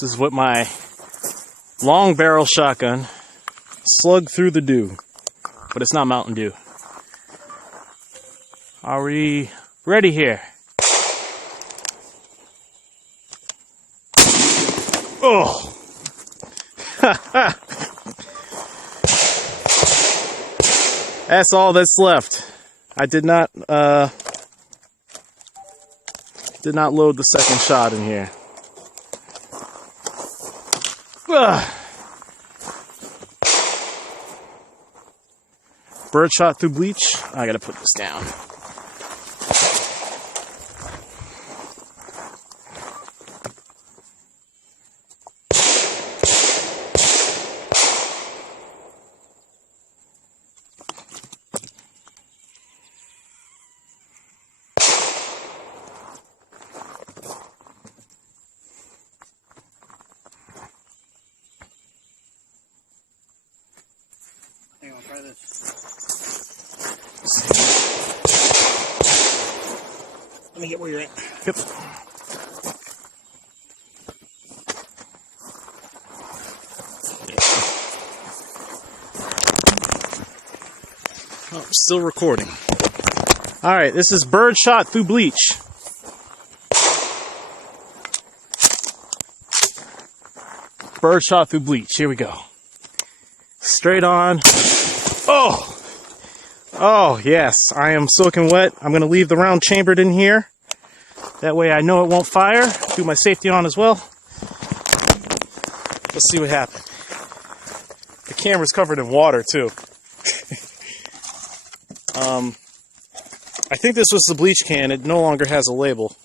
This is with my long barrel shotgun. Slug through the dew. But it's not Mountain Dew. Are we ready here? Oh! That's all that's left. I did not load the second shot in here. Ugh. Bird shot through bleach. I gotta put this down. Hang on, try this. Let me get where you're at. Yep. Oh, still recording. All right, this is bird shot through bleach. Bird shot through bleach. Here we go. Straight on. Oh! Oh, yes. I am soaking wet. I'm going to leave the round chambered in here. That way I know it won't fire. Do my safety on as well. Let's see what happens. The camera's covered in water, too. I think this was the bleach can. It no longer has a label.